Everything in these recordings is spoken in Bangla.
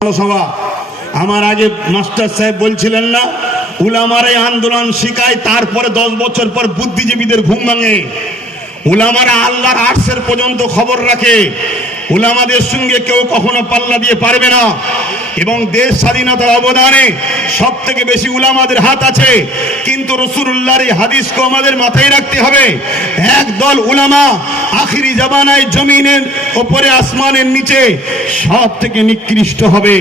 সভা আমার আগে মাস্টার সাহেব বলছিলেন না, উলামারাই আন্দোলন শিখায়, তারপরে 10 বছর পর বুদ্ধিজীবীদের ঘুম ভাঙে। উলামারা আল্লাহর আরশের পর্যন্ত খবর রাখে। উলামাদের সঙ্গে কেউ কখনো পাল্লা দিয়ে পারবে না। এবং দেশ স্বাধীনতার অবদানে সব থেকে বেশি উলামাদের হাত আছে। কিন্তু রাসূলুল্লাহর এই হাদিসকে আমাদের মাথায় রাখতে হবে। একদল উলামা আখিরি জামানায় জমিনের উপরে আসমানের নিচে সব থেকে নিকৃষ্ট হবে।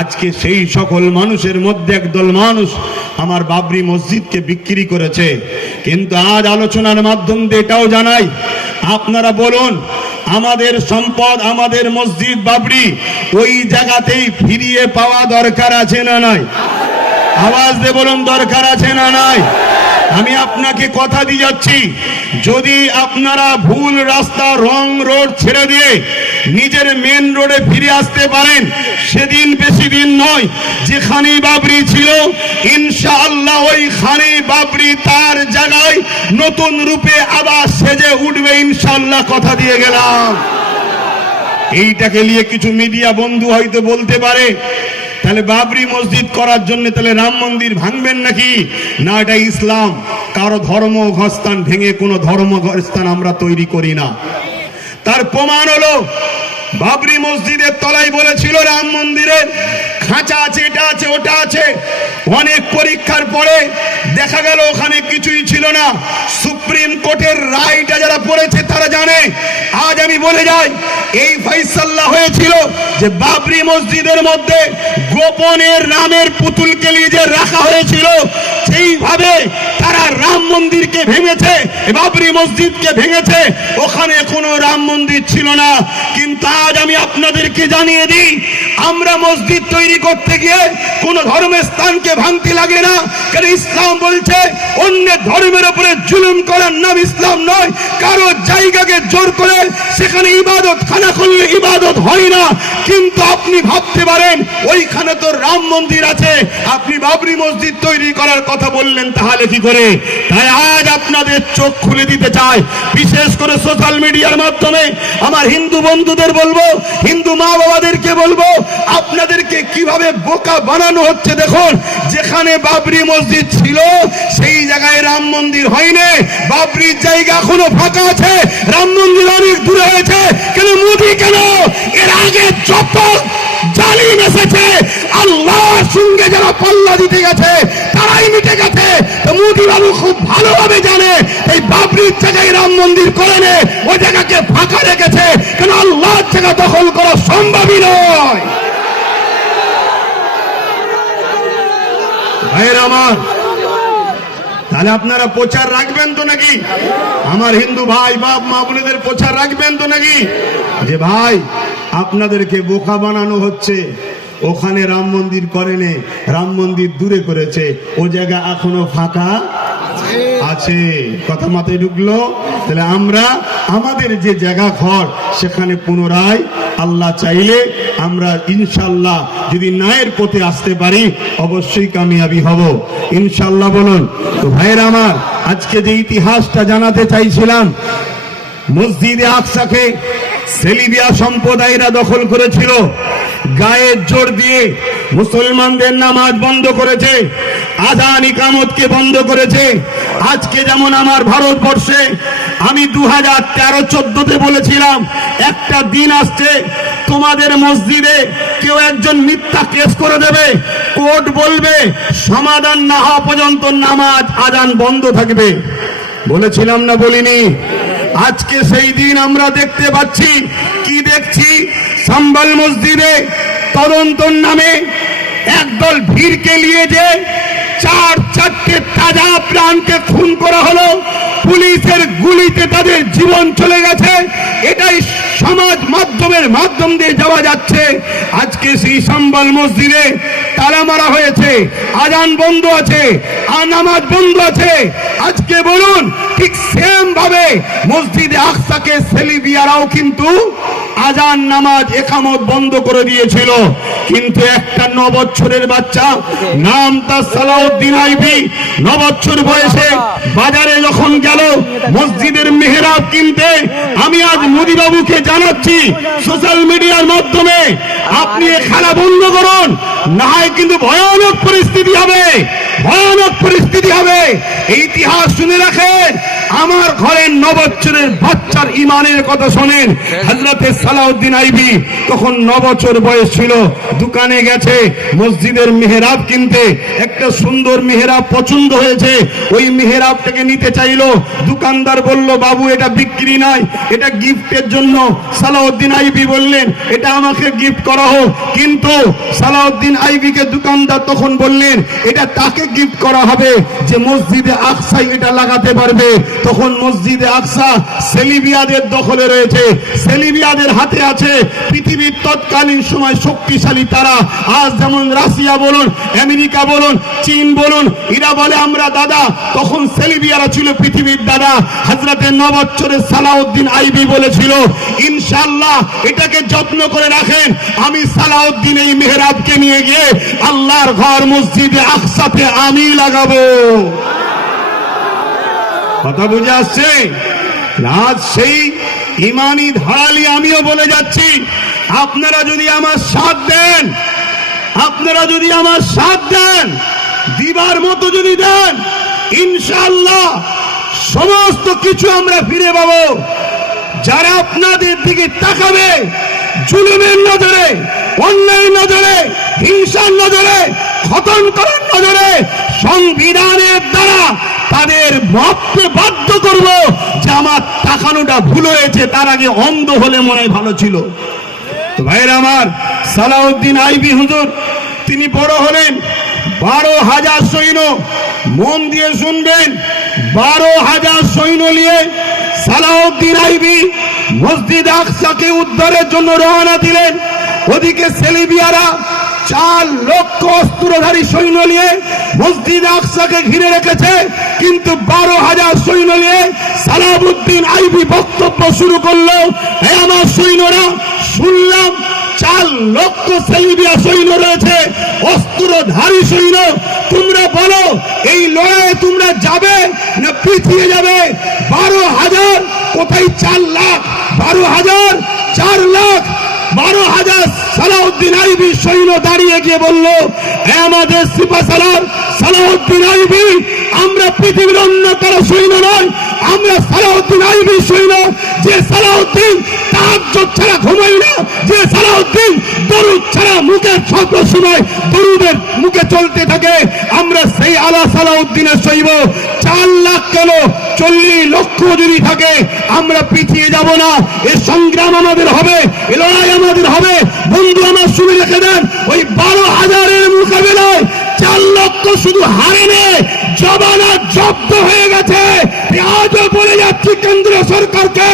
আজকে সেই সকল মানুষের মধ্যে একদল মানুষ আমার বাবরি মসজিদকে বিক্রি করেছে। কিন্তু আজ আলোচনার মাধ্যম দিয়ে এটাও জানাই, আপনারা বলুন আমাদের সম্পদ, আমাদের মসজিদ বাবরি ওই জায়গাতেই ফিরিয়ে পাওয়া দরকার আছে না নাই? আওয়াজ দিয়ে বলুন দরকার আছে না নাই? আমি আপনাকে কথা দিয়ে যাচ্ছি, যদি আপনারা ভুল রাস্তা রং রোড ছেড়ে দিয়ে নিজের মেন রোডে ফিরে আসতে পারেন, সেদিন বেশি দিন নয়, যেখানে বাবরি ছিল ইনশাআল্লাহ ওইখানে বাবরি তার জায়গায় নতুন রূপে আবার সেজে উঠবে ইনশাআল্লাহ, কথা দিয়ে গেলাম। এইটাকে নিয়ে কিছু মিডিয়া বন্ধু হয়তো বলতে পারে তাহলে বাবরি মসজিদ করার জন্য তাহলে রাম মন্দির ভাঙবেন নাকি? না, এটা ইসলাম। কারো ধর্মস্থান ভেঙে কোনো ধর্মস্থান আমরা তৈরি করি না। তার প্রমাণ হলো বাবরি মসজিদের তলায় বলেছিল রাম মন্দিরের খাঁচা আছে, এটা আছে, ওটা আছে। অনেক পরীক্ষার পরে দেখা গেল ওখানে কিছুই ছিল না। সুপ্রিম কোর্টের রায়টা যারা পড়েছে তারা জানে। আজ আমি বলে যাই, এই ফয়সালা হয়েছিল যে বাবরি মসজিদের মধ্যে গোপনের রামের পুতুলকে নিয়ে যে রাখা হয়েছিল, সেইভাবে তারা রাম মন্দিরকে ভেঙেছে, বাবরি মসজিদকে ভেঙেছে। ওখানে কোনো রাম মন্দির ছিল না। কিন্তু আজ আমি আপনাদেরকে জানিয়ে দিই, আমরা মসজিদ তৈরি করতে গিয়ে কোন ধর্মের স্থানকে ভাঙতে লাগে না। কারণ ইসলাম বলছে অন্য ধর্মের উপরে জুলুম করার নাম ইসলাম নয়। কারো জায়গাকে জোর করে সেখানে ইবাদত খানা করলে ইবাদত হয় না। কিন্তু আপনি ভাবতে পারেন ওইখানে তো রাম মন্দির আছে, আপনি বাবরি মসজিদ তৈরি করার কথা বললেন, তাহলে কি করে? তাই আজ আপনাদের চোখ খুলে দিতে চাই, বিশেষ করে সোশ্যাল মিডিয়ার মাধ্যমে আমার হিন্দু বন্ধুদের বলবো, হিন্দু মা বাবাদেরকে বলবো, আপনাদেরকে কিভাবে বোকা বানানো হচ্ছে। দেখুন, যেখানে বাবরি মসজিদ ছিল সেই জায়গায় রাম মন্দির হয়নি। বাবরির জায়গা এখনো ফাঁকা আছে, রাম মন্দির অনেক দূরে হয়েছে। কেন মোদি, কেন এর আগে যত জালিম এসেছে আল্লাহর সঙ্গে যারা পাল্লা দিতে গেছে তারাই মিটে গেছে। তো মোদি বাবু খুব ভালোভাবে জানে এই বাবরির জায়গায় রাম মন্দির করেনি, ওই জায়গাকে ফাঁকা রেখেছে। কেন আল্লাহর জায়গা দখল করা সম্ভবই নয়। ভাইয়ের আমার, তাহলে আপনারা প্রচার রাখবেন তো নাকি? আমার হিন্দু ভাই বাপ মা বোনেদের প্রচার রাখবেন তো নাকি? যে ভাই আপনাদেরকে বোকা বানানো হচ্ছে, ওখানে রাম মন্দির করেনি, রাম মন্দির দূরে করেছে, ও জায়গা এখনো ফাঁকা আছে। কথা মাথায় ঢুকলো? তাহলে আমরা আমাদের যে জায়গা ঘর সেখানে পুনরায় আল্লাহ চাইলে আমরা ইনশাল্লাহ যদি ন্যায়ের পথে আসতে পারি অবশ্যই কামিয়াবি হব ইনশাল্লাহ। বলুন তো ভাইয়ের আমার, আজকে যে ইতিহাসটা জানাতে চাইছিলাম, মসজিদে আকসাকে সেলিবিয়া সম্প্রদায়রা দখল করেছিল। গায়ের জোর দিয়ে মুসলমানদের নামাজ বন্ধ করেছে, আযান ইকামতকে বন্ধ করেছে। আজকে যেমন আমার ভারতবর্ষে আমি 2013-14-তে বলেছিলাম একটা দিন আসছে তোমাদের মসজিদে কেউ একজন মিথ্যা কেস করে দেবে, কোর্ট বলবে সমাধান না হওয়া পর্যন্ত নামাজ আযান বন্ধ থাকবে। বলেছিলাম না বলিনি? আজকে সেই দিন আমরা দেখতে পাচ্ছি। কি দেখছি? সাম্বাল মসজিদে তদন্তর নামে একদল ভিড়কে নিয়ে যে 4-4টে তাজা প্রাণকে খুন করা হলো, পুলিশের গুলিতে তাদের জীবন চলে গেছে। এটাই সমাজ মাধ্যমের মাধ্যম দিয়ে যাওয়া যাচ্ছে। আজকে সেই সাম্বাল মসজিদে তালা মারা হয়েছে, আযান বন্ধ আছে, নামাজ বন্ধ আছে। আজকে বলুন, ঠিক সেম ভাবে মসজিদে আকসাকে সেলিবিয়ারাও কিন্তু আযান নামাজ একামত বন্ধ করে দিয়েছিল। কিন্তু একটা 9 বছরের বাচ্চা, নাম তার সালাউদ্দিন আইভি, 9 বছর বয়সে বাজারে যখন গেল মসজিদের মেহরাব কিনতে, আমি আজ মোদি বাবুকে জানাচ্ছি সোশ্যাল মিডিয়ার মাধ্যমে, আপনি এ খেলা বন্ধ করুন, না হয় কিন্তু ভয়ানক পরিস্থিতি হবে, ভয়ানক পরিস্থিতি হবে। এই ইতিহাস শুনে রাখেন, আমার ঘরের 9 বছরের বাচ্চার ইমানের কথা শোনেন। হযরতে সালাউদ্দিন আইবি তখন 9 বছর বয়স ছিল, দোকানে গেছে মসজিদের মেহরাব কিনতে। একটা সুন্দর মেহরাব পছন্দ হয়েছে, ওই মেহরাবটাকে নিতে চাইলো। দোকানদার বলল, বাবু এটা বিক্রি নয়, এটা গিফটের জন্য। সালাউদ্দিন আইবি বললেন, এটা আমাকে গিফট করা হোক। কিন্তু সালাউদ্দিন আইবিকে দোকানদার তখন বললেন, এটা তাকে গিফট করা হবে যে মসজিদে আকসায় এটা লাগাতে পারবে। তখন মসজিদে আকসা সেলিবিয়াদের দখলে রয়েছে, সেলিবিয়াদের হাতে আছে। পৃথিবীর তৎকালীন সময় শক্তিশালী তারা, আজ যেমন রাশিয়া বলুন, আমেরিকা বলুন, চীন বলুন, এরা বলে আমরা দাদা, তখন সেলিবিয়ারা ছিল পৃথিবীর দাদা। হযরতে 9 বছরের সালাউদ্দিন আইবি বলেছিল, ইনশাআল্লাহ এটাকে যত্ন করে রাখেন, আমি সালাউদ্দিন এই মেহরাবকে নিয়ে গিয়ে আল্লাহর ঘর মসজিদে আকসাতে আমি লাগাবো। কথা বুঝে আসছে? আজ সেই ইমানি ধারালি আমিও বলে যাচ্ছি, আপনারা যদি আমার সাথ দেন, আপনারা যদি আমার সাথ দেন, দিবার মতো যদি দেন, ইনশাআল্লাহ সমস্ত কিছু আমরা ফিরে পাবো। যারা আপনাদের দিকে তাকাবে জুলুমের নজরে, অন্যায় নজরে, হিংসার নজরে, খতম করার নজরে, সংবিধানের দ্বারা তাদের ভাবতে বাধ্য করব যে আমার তাকানোটা ভুল হয়েছে, তার আগে অন্ধ হলে মনে হয় ভালো ছিল। তো ভাইরা আমার, সালাউদ্দিন আইবি হুজুর তিনি বড় হলেন, 12,000 সৈন্য, মন দিয়ে শুনবেন, 12,000 সৈন্য নিয়ে সালাউদ্দিন আইবি মসজিদ আকসাকে উদ্ধারের জন্য রওনা দিলেন। ওদিকে সেলিবিয়ারা 4 লক্ষ অস্ত্রধারী সৈন্য নিয়ে মসজিদ আকসাকে ঘিরে রেখেছে। কিন্তু 12,000 সৈন্য নিয়ে সালাউদ্দিন আইবি বক্তব্য শুরু করলো, হে আমার সৈন্যরা, শুনলাম 4 লক্ষ সেলিবিয়া সৈন্য রয়েছে, অস্ত্রধারী সৈন্য। তোমরা বলো এই লড়াইয়ে তোমরা যাবে না পিছিয়ে যাবে? 12,000 কোথায় 4 লাখ? 12,000 4 লাখ, 12,000। সালাউদ্দিন আইবি সৈন্য দাঁড়িয়ে গিয়ে বলল, হে আমাদের সিপাহসালার সালাউদ্দিন আইবি, আমরা পৃথিবীর অন্য কারো সৈন্য নয়, আমরা সালাউদ্দিন আইবি সৈন্য। যে সালাউদ্দিন তাহাজ্জুদ ছাড়া ঘুমায় না, যে সালাউদ্দিন দরুদ ছাড়া মুখের সব সময় দরুদের মুখে চলতে থাকে, আমরা সেই আলা সালাউদ্দিনের সৈন্য। 4 লাখ কেন, 40 লক্ষ যদি থাকে, আমরা পিছিয়ে যাব না। এ সংগ্রাম আমাদের হবে, এ লড়াই আমাদের হবে। বন্ধু আমার শুনে রেখে দেন, ওই 12,000-এর মোকাবিলায় 4 লক্ষ শুধু হারেনি, জবানা জব্দ হয়ে গেছে। আজও বলে যাচ্ছি কেন্দ্র সরকারকে,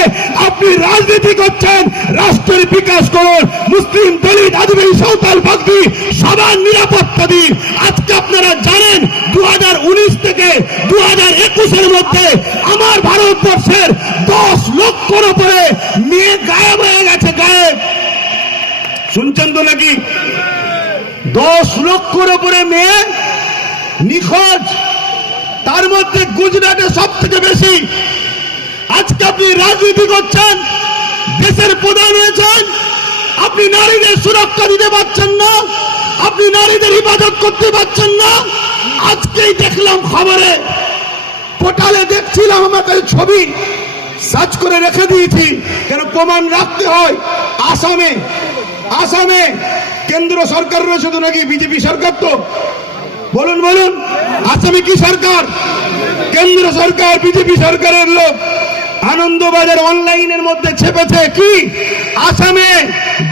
আপনি রাজনীতি করছেন, রাষ্ট্রের বিকাশ করুন, মুসলিম, দলিত, আদিবাসী, সাঁওতাল, বাগদি সবার নিরাপত্তা দিন। আজকে আপনারা জানেন 2019 থেকে 2021-এর মধ্যে আমার ভারতবর্ষের 10 লক্ষর উপরে মেয়ে গায়েব হয়ে গেছে, গায়েব। শুনছেন তো নাকি? 10 লক্ষর উপরে মেয়ে নিখোঁজ, তার মধ্যে গুজরাটে সব থেকে বেশি। আজকে আপনি রাজনীতি করছেন, দেশের প্রধান হয়েছেন, আপনি নারীদের সুরক্ষা দিতে পারছেন না, আপনি নারীদের হিফাজত করতে পারছেন না। আজকেই দেখলাম খবরে, পোর্টালে দেখছিলাম, আমার কাছে ছবি সার্চ করে রেখে দিয়েছি, কেন প্রমাণ রাখতে হয়। আসামে কেন্দ্র সরকার রয়েছে তো নাকি বিজেপি সরকার? তো বলুন বলুন, আসামে কি সরকার? কেন্দ্র সরকার, বিজেপি সরকারের লোক। আনন্দবাজার অনলাইনের মধ্যে ছেপেছে কি, আসামে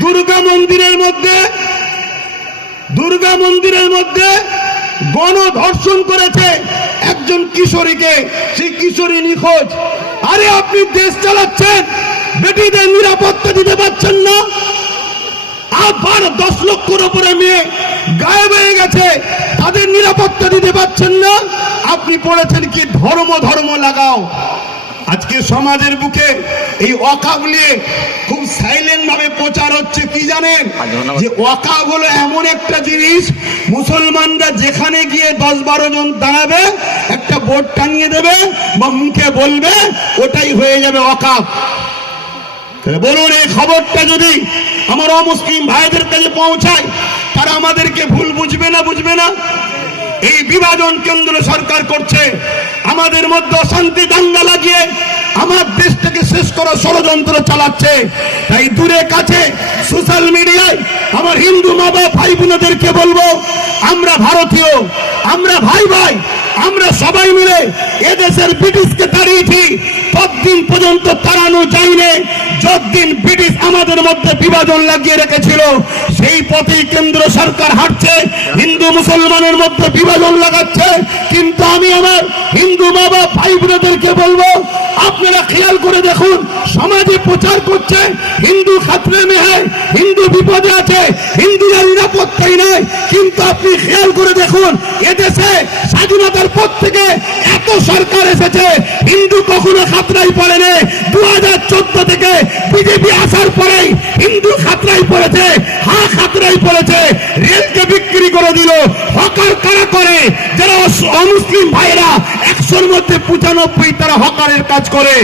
দুর্গা মন্দিরের মধ্যে গণধর্ষণ করেছে একজন কিশোরীকে, সেই কিশোরী নিখোঁজ। আরে আপনি দেশ চালাচ্ছেন, বেটিদের নিরাপত্তা দিতে পারছেন না। আবার 10 লক্ষর উপরে মেয়ে গায়েব হয়ে গেছে, তাদের নিরাপত্তা দিতে পারছেন না। আপনি পড়েছেন কি, ধর্ম লাগাও। আজকে সমাজের বুকে এই ওয়াকফ নিয়ে খুব সাইলেন্ট ভাবে প্রচার হচ্ছে। কি জানেন, যে ওয়াকফ হলো এমন একটা জিনিস, মুসলমানরা যেখানে গিয়ে 10-12 জন দাঁড়াবে, একটা বোর্ড টানিয়ে দেবে বা মুখে বলবে, ওটাই হয়ে যাবে ওয়াকফ। বলুন, এই খবরটা যদি আমার অমুসলিম ভাইদের কাছে পৌঁছায়, তারা আমাদেরকে ভুল বুঝবে না? বুঝবে না? এই বিভাজন কেন্দ্র সরকার করছে, আমাদের মধ্যে অশান্তি দাঙ্গা লাগিয়ে আমার দেশটাকে শেষ করার ষড়যন্ত্র চালাচ্ছে। তাই দূরে কাছে সোশ্যাল মিডিয়ায় আমার হিন্দু মা বাবা ভাই বোনদেরকে বলবো, আমরা ভারতীয়, আমরা ভাই ভাই, আমরা সবাই মিলে এদেশের ব্রিটিশকে তাড়িয়েছি। ততদিন পর্যন্ত তাড়ানো যায়নি যতদিন ব্রিটিশ আমাদের মধ্যে বিভাজন লাগিয়ে রেখেছিল। সেই পথেই কেন্দ্র সরকার হাঁটছে, হিন্দু মুসলমানের মধ্যে বিভাজন লাগাচ্ছে। কিন্তু আমি আমার হিন্দু মা বাবা ভাই বোনদেরকে বলবো, আপনারা খেয়াল করে দেখুন, সমাজে প্রচার করছে হিন্দু খাতরে মে হ্যায়, হিন্দু বিপদে আছে, হিন্দুরা নিরাপত্তাই নাই। কিন্তু আপনি খেয়াল করে দেখুন, এদেশে স্বাধীনতার পর থেকে এত সরকার এসেছে, হিন্দু কখনো খাতরাই পড়েনি। 2014 থেকে বিজেপি আসার পরেই হিন্দু খাতরাই পড়েছে, হ্যাঁ খাতরাই পড়েছে। রেলকে বিক্রি করে দিল। হকার কারা করে? যারা অমুসলিম ভাইরা, 100-র মধ্যে 95 তারা হকারের কাজ করে।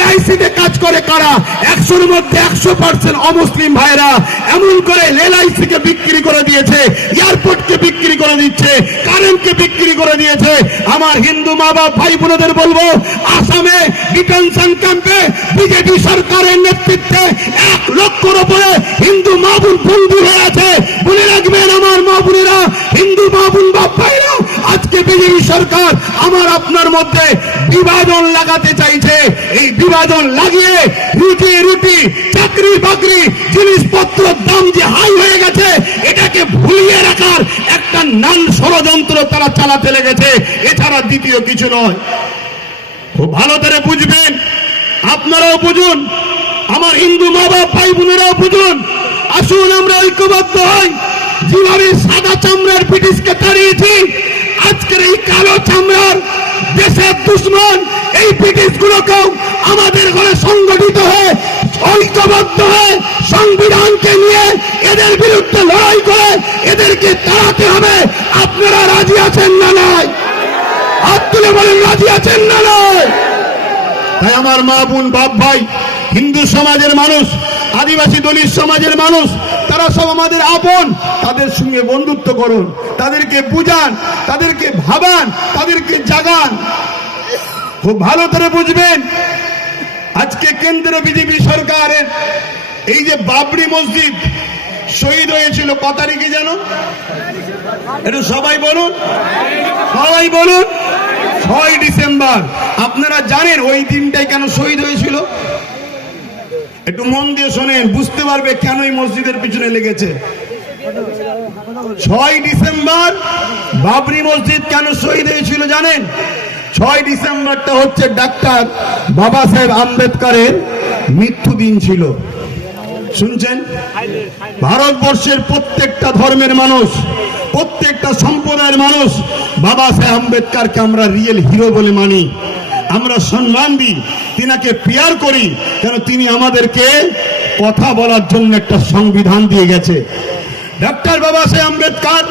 LIC-তে কাজ করে কারা? 100-র মধ্যে 100% অমুসলিম ভাইরা। এমন করে LIC-কে বিক্রি করে দিয়েছে, এয়ারপোর্টকে বিক্রি করে দিচ্ছে, কারেন্টকে বিক্রি করে দিয়েছে। আমার হিন্দু মা বাবা ভাই বোনদের বলবো, আসামে ডিটেনশন ক্যাম্পে বিজেপি সরকারের নেতৃত্বে 1 লক্ষর উপরে হিন্দু মা বোন বন্দী হয়ে আছে। বলে রাখবেন আমার মা বোনেরা, হিন্দু মা বোন বাপ ভাইরা, আজকে বিজেপি সরকার আমার আপনার মধ্যে বিভাজন লাগাতে চাইছে। এই বিভাজন লাগিয়ে রুটি রুটি, চাকরি বাকরি, জিনিসপত্র দাম যে হাই হয়ে গেছে, এটাকে ভুলিয়ে রাখার একটা নান ষড়যন্ত্র তারা চালাতে লেগেছে। এছাড়া দ্বিতীয় কিছু নয়। খুব ভালো করে বুঝবেন, আপনারাও বুঝুন, আমার হিন্দু মা বাবা ভাই বোনেরাও বুঝুন। আসুন আমরা ঐক্যবদ্ধ হই। যেভাবে সাদা চামড়ার ব্রিটিশকে তাড়িয়েছি, আজকের এই কালো চামড়ার দেশের দুশ্মন এই ব্রিটিশ গুলোকেও আমাদের ঘরে সংগঠিত হয়ে ঐক্যবদ্ধ হয়ে সংবিধানকে নিয়ে এদের বিরুদ্ধে লড়াই করে এদেরকে তাড়াতে হবে। আপনারা রাজি আছেন না নয়? হাত তুলে বলেন, রাজি আছেন না নয়? তাই আমার মা বোন বাপ ভাই, হিন্দু সমাজের মানুষ, আদিবাসী দলিত সমাজের মানুষ, তারা সব আমাদের আপন। তাদের সঙ্গে বন্ধুত্ব করুন, তাদেরকে বুঝান, তাদেরকে ভাবান, তাদেরকে জাগান। খুব ভালো করে বুঝবেন, আজকে কেন্দ্র বিজেপি সরকারের এই যে বাবরি মসজিদ শহীদ হয়েছিল, কত তারিখে জানো? একটু সবাই বলুন, সবাই বলুন। 6 ডিসেম্বর। আপনারা জানেন ওই দিনটাই কেন শহীদ হয়েছিল? একটু মন দিয়ে শোনেন, বুঝতে পারবে কেন এই মসজিদের পিছনে লেগেছে। 6 ডিসেম্বর বাবরি মসজিদ কেন শহীদ হয়েছিল জানেন? 6 ডিসেম্বরটা হচ্ছে ডাক্তার বাবা সাহেব আম্বেদকরের মৃত্যু দিন ছিল। শুনছেন? ভারতবর্ষের প্রত্যেকটা ধর্মের মানুষ, প্রত্যেকটা সম্প্রদায়ের মানুষ বাবা সাহেব আম্বেদকরকে আমরা রিয়েল হিরো বলে মানি, আমরা সম্মান দিই, তিনাকে প্রেয়ার করি। কেন? তিনি আমাদেরকে কথা বলার জন্য একটা সংবিধান দিয়ে গেছে। ডক্টর বাবা সাহেব আম্বেদকর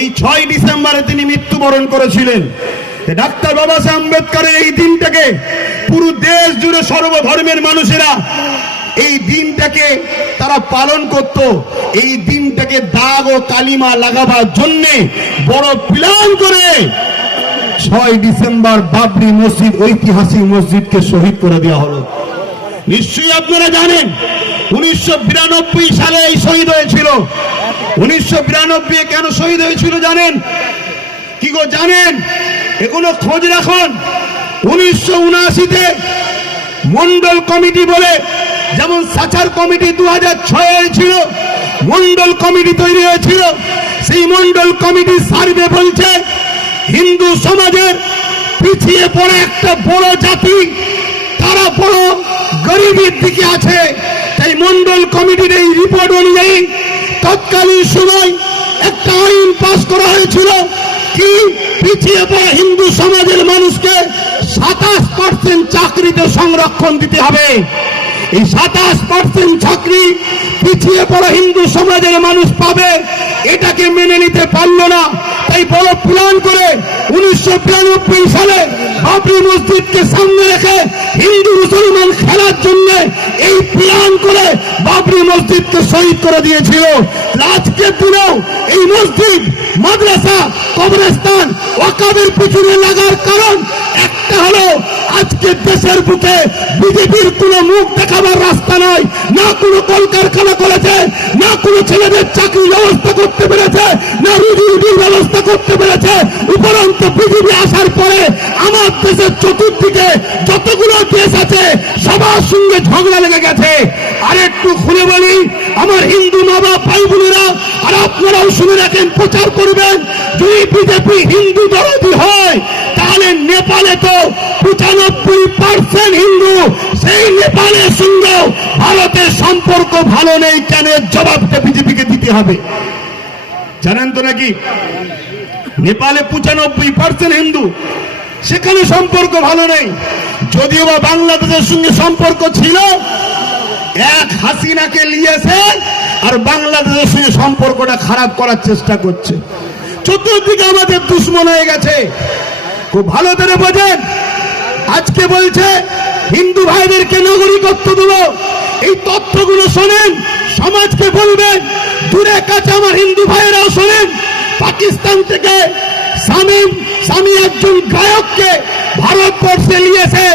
এই 6 ডিসেম্বরে তিনি মৃত্যুবরণ করেছিলেন। ডাক্তার বাবা সাহেব আম্বেদকরের এই দিনটাকে পুরো দেশ জুড়ে সর্বধর্মের মানুষেরা এই দিনটাকে তারা পালন করত। এই দিনটাকে দাগ ও কালিমা লাগাবার জন্য বড় প্ল্যান করে 6 ডিসেম্বর বাবরি মসজিদ, ঐতিহাসিক মসজিদকে শহীদ করে দেওয়া হলো। নিশ্চয়ই আপনারা জানেন 1992 সালে এই শহীদ হয়েছিল। 1992 কেন শহীদ হয়েছিল জানেন? কি গো জানেন? এগুলো খোঁজ রাখুন। 1979-তে মন্ডল কমিটি বলে, যেমন সাচার কমিটি 2006 হয়েছিল, মন্ডল কমিটি তৈরি হয়েছিল। সেই মন্ডল কমিটির সার্ভে বলছে হিন্দু সমাজের পিছিয়ে পড়ে একটা বড় জাতি, তারা বড় গরিবের দিকে আছে। তাই মন্ডল কমিটির এই রিপোর্ট অনুযায়ী তৎকালীন সময় একটা আইন পাস করা হয়েছিল, কি পিছিয়ে পড়া হিন্দু সমাজের মানুষকে 27% চাকরিতে সংরক্ষণ দিতে হবে। এই 27% চাকরি পিছিয়ে পড়া হিন্দু সমাজের মানুষ পাবে, এটাকে মেনে নিতে পারল না। তাই বড় প্ল্যান করে 1992 সালে বাবরি মসজিদকে সামনে রেখে হিন্দু মুসলমান খেলার জন্য এই প্ল্যান করে বাবরি মসজিদকে শহীদ করে দিয়েছিল। আজকের দিনেও এই মসজিদ, মাদ্রাসা, কবরস্থান ওয়াকাবের পিছনে লাগার কারণ একটা হলো, আজকে দেশের বুকে বিজেপির কোনো মুখ দেখাবার রাস্তা নয়, না কোনো কলকারখানা করেছে, না কোনো ছেলেদের চাকরির ব্যবস্থা করতে পেরেছে, না রুজির ব্যবস্থা করতে পেরেছে। উপরন্ত বিজেপি আসার পরে আমার দেশের চতুর্দিকে যতগুলো দেশ আছে সবার সঙ্গে ঝগড়া লেগে গেছে। আর একটু খুলে বলি, আমার হিন্দু মা বাপ ভাই বোনেরা, আর আপনারাও শুনে রাখেন, প্রচার করবেন, যদি বিজেপি হিন্দু দরদি হয় তাহলে নেপালে তো 95% হিন্দু, সেই নেপালের সঙ্গে ভারতের সম্পর্ক ভালো নেই কেন? জবাবটা বিজেপিকে দিতে হবে। জানেন তো নাকি নেপালে 95% হিন্দু, সেখানে সম্পর্ক ভালো নেই। যদিও বা বাংলাদেশের সঙ্গে সম্পর্ক ছিল, এক হাসিনাকে নিয়েছে আর বাংলাদেশের সঙ্গে সম্পর্কটা খারাপ করার চেষ্টা করছে। চতুর্দিকে আমাদের দুশ্মন হয়ে গেছে। খুব ভালো করে বোঝেন, আজকে বলছে হিন্দু ভাইদেরকে নাগরিকত্ব দেব। এই তথ্যগুলো শোনেন, সমাজকে বলবেন, দূরে কাছে আমার হিন্দু ভাইয়েরাও শোনেন। পাকিস্তান থেকে স্বামী একজন গায়ককে ভারতবর্ষে নিয়েছে,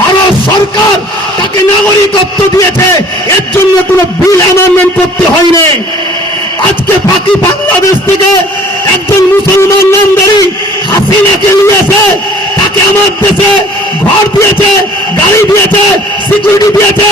ভারত সরকার তাকে নাগরিকত্ব দিয়েছে, এর জন্য কোনো বিল অ্যামেন্ডমেন্ট করতে হয়নি। আজকে বাংলাদেশ থেকে একজন মুসলমান নামধারী হাসিনাকে নিয়েছে, তাকে আমার দেশে ঘর দিয়েছে, গাড়ি দিয়েছে, সিকিউরিটি দিয়েছে,